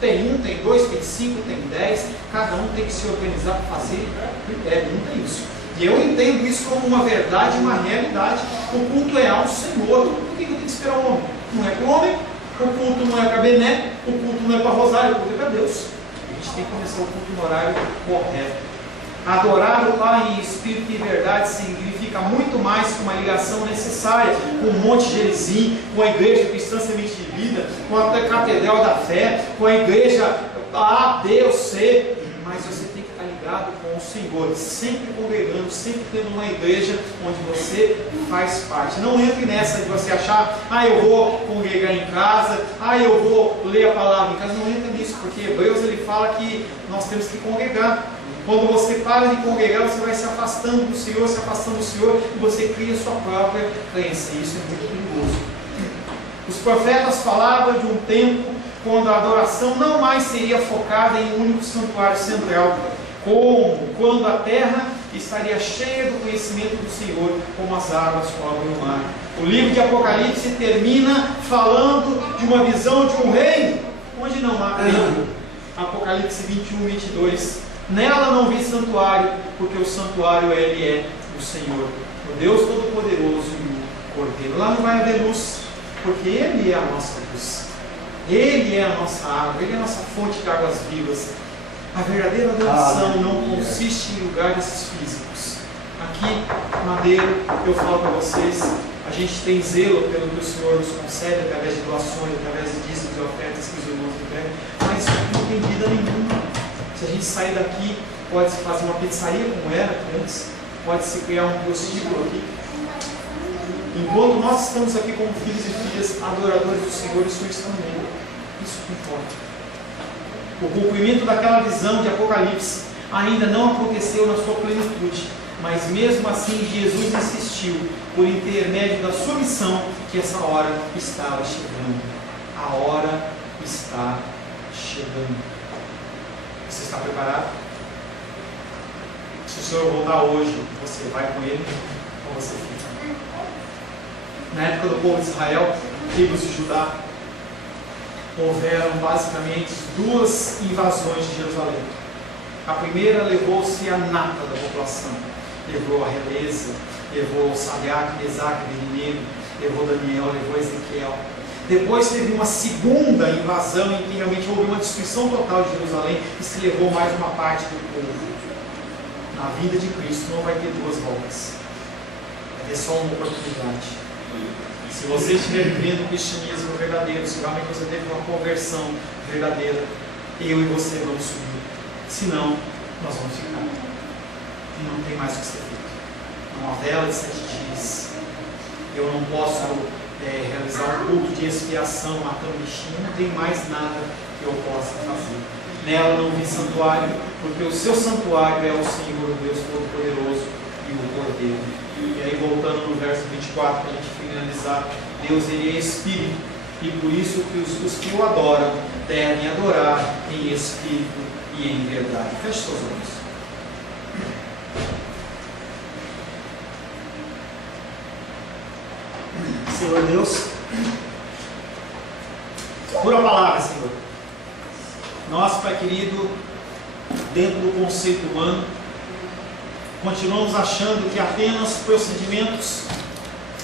Tem 1, tem 2, tem 5, tem 10, cada um tem que se organizar para fazer critério, não tem isso. E eu entendo isso como uma verdade, uma realidade. O culto é ao Senhor. Por que eu tenho que esperar o homem? Não é para o homem, o culto não é para Bené, o culto não é para Rosário, o culto é para Deus. A gente tem que começar o culto no horário correto. Adorar o Pai em espírito e verdade significa muito mais que uma ligação necessária com o Monte Gerizim, com a igreja cristã Semente de Vida, com a Catedral da Fé, com a igreja A, B ou C, mas você tem que estar ligado com o Senhor, sempre congregando, sempre tendo uma igreja onde você faz parte. Não entre nessa de você achar: eu vou congregar em casa, eu vou ler a palavra em casa. Não entra nisso, porque Hebreus ele fala que nós temos que congregar. Quando você para de congregar, você vai se afastando do Senhor, e você cria sua própria crença. Isso é muito perigoso. Os profetas falavam de um tempo quando a adoração não mais seria focada em um único santuário central, como quando a terra estaria cheia do conhecimento do Senhor, como as águas cobrem o mar. O livro de Apocalipse termina falando de uma visão de um reino onde não há templo. Apocalipse 21, 22. Nela não vi santuário, porque o santuário ele é o Senhor, o Deus Todo-Poderoso e o Cordeiro. Lá não vai haver luz, porque Ele é a nossa luz, Ele é a nossa água, Ele é a nossa fonte de águas vivas. A verdadeira adoração não consiste em lugares físicos. Aqui, Madeira, eu falo para vocês, A gente tem zelo pelo que o Senhor nos concede através de doações, através de dízimos e ofertas que os irmãos entregam, mas não tem vida nenhuma. Se a gente sair daqui, pode-se fazer uma pizzaria como era antes, pode-se criar um prostíbulo aqui. Enquanto nós estamos aqui como filhos e filhas adoradores do Senhor, o Senhor está no meio. Isso que importa. O cumprimento daquela visão de Apocalipse ainda não aconteceu na sua plenitude, mas mesmo assim Jesus insistiu, por intermédio da sua missão, que essa hora estava chegando. A hora está chegando. Você está preparado? Se o Senhor voltar hoje, você vai com Ele ou você fica? Na época do povo de Israel, tribos de Judá, houveram basicamente duas invasões de Jerusalém. A primeira levou-se a nata da população, levou a realeza, levou Sadraque, Mesaque, Abednego, levou Daniel, levou Ezequiel. Depois teve uma segunda invasão em que realmente houve uma destruição total de Jerusalém e se levou mais uma parte do povo. Na vinda de Cristo não vai ter duas voltas, vai ter só uma oportunidade. Se você estiver vivendo o cristianismo verdadeiro, se realmente você teve uma conversão verdadeira, eu e você vamos subir. Senão, nós vamos ficar. E não tem mais o que ser feito. Uma vela de 7 dias. Eu não posso realizar um culto de expiação matando bichinho, não tem mais nada que eu possa fazer. Nela não vi santuário, porque o seu santuário é o Senhor, o Deus Todo-Poderoso e o Cordeiro. E aí, voltando no verso 24, para a gente finalizar, Deus ele é Espírito, e por isso que os que o adoram devem adorar em Espírito e em verdade. Feche seus olhos. Senhor Deus, pura palavra, Senhor. Nós, Pai querido, dentro do conceito humano, continuamos achando que apenas procedimentos,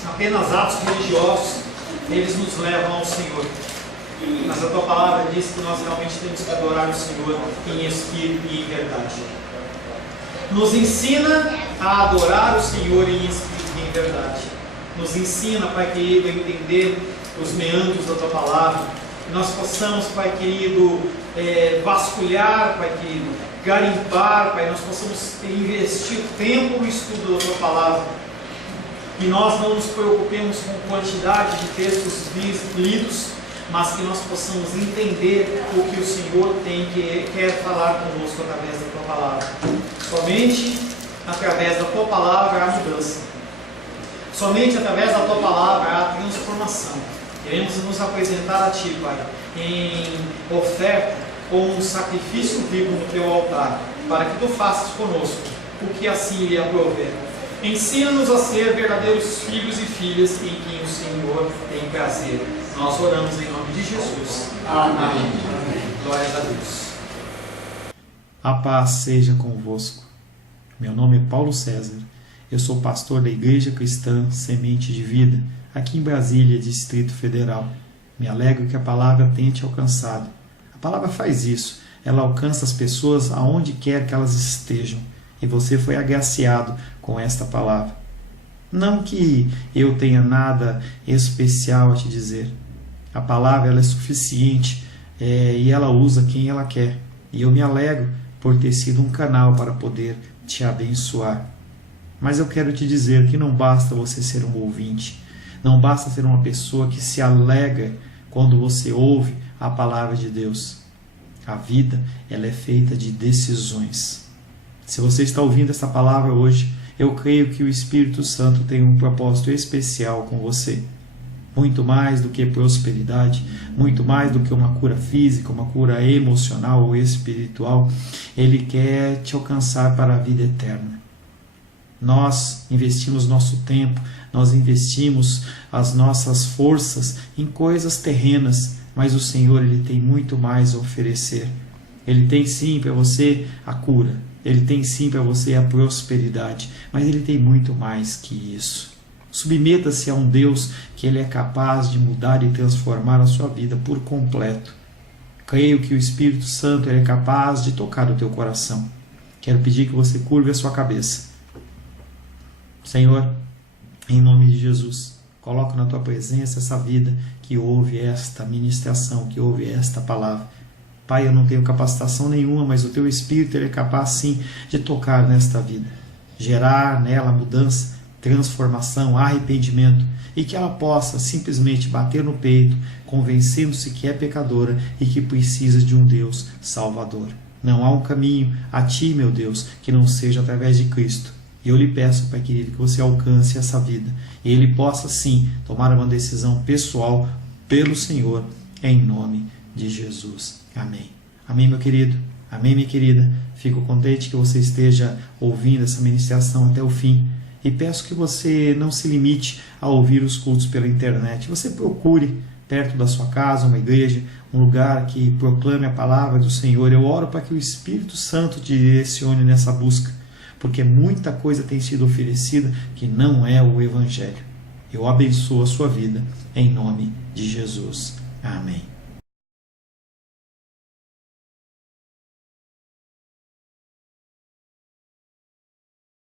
apenas atos religiosos, eles nos levam ao Senhor. Mas a Tua palavra diz que nós realmente temos que adorar o Senhor em espírito e em verdade. Nos ensina a adorar o Senhor em espírito e em verdade. Nos ensina, Pai querido, a entender os meandros da Tua palavra. Que nós possamos, Pai querido, vasculhar, Pai querido, garimpar, Pai, nós possamos investir tempo no estudo da Tua palavra. Que nós não nos preocupemos com quantidade de textos lidos, mas que nós possamos entender o que o Senhor quer falar conosco através da Tua palavra. Somente através da Tua palavra há mudança. Somente através da Tua palavra há transformação. Queremos nos apresentar a Ti, Pai, em oferta ou um sacrifício vivo no Teu altar, para que Tu faças conosco o que assim lhe aprouver. Ensina-nos a ser verdadeiros filhos e filhas em quem o Senhor tem prazer. Nós oramos em nome de Jesus. Amém. Glórias a Deus. A paz seja convosco. Meu nome é Paulo César. Eu sou pastor da Igreja Cristã Semente de Vida, aqui em Brasília, Distrito Federal. Me alegro que a palavra tenha te alcançado. A palavra faz isso. Ela alcança as pessoas aonde quer que elas estejam. E você foi agraciado com esta palavra. Não que eu tenha nada especial a te dizer. A palavra ela é suficiente e ela usa quem ela quer. E eu me alegro por ter sido um canal para poder te abençoar. Mas eu quero te dizer que não basta você ser um ouvinte. Não basta ser uma pessoa que se alegra quando você ouve a palavra de Deus. A vida ela é feita de decisões. Se você está ouvindo essa palavra hoje, eu creio que o Espírito Santo tem um propósito especial com você. Muito mais do que prosperidade, muito mais do que uma cura física, uma cura emocional ou espiritual, Ele quer te alcançar para a vida eterna. Nós investimos nosso tempo, nós investimos as nossas forças em coisas terrenas, mas o Senhor ele tem muito mais a oferecer. Ele tem sim para você a cura, Ele tem sim para você a prosperidade, mas Ele tem muito mais que isso. Submeta-se a um Deus que Ele é capaz de mudar e transformar a sua vida por completo. Creio que o Espírito Santo ele é capaz de tocar o teu coração. Quero pedir que você curve a sua cabeça. Senhor, em nome de Jesus, Coloco na tua presença essa vida que ouve esta ministração, que ouve esta palavra. Pai, eu não tenho capacitação nenhuma, mas o teu Espírito ele é capaz sim de tocar nesta vida, gerar nela mudança, transformação, arrependimento, e que ela possa simplesmente bater no peito, convencendo-se que é pecadora e que precisa de um Deus salvador. Não há um caminho a ti, meu Deus, que não seja através de Cristo. E eu lhe peço, Pai querido, que você alcance essa vida e ele possa sim tomar uma decisão pessoal pelo Senhor, em nome de Jesus. Amém. Amém, meu querido. Amém, minha querida. Fico contente que você esteja ouvindo essa ministração até o fim. E peço que você não se limite a ouvir os cultos pela internet. Você procure perto da sua casa uma igreja, um lugar que proclame a palavra do Senhor. Eu oro para que o Espírito Santo te direcione nessa busca, porque muita coisa tem sido oferecida que não é o Evangelho. Eu abençoo a sua vida em nome de Jesus. Amém.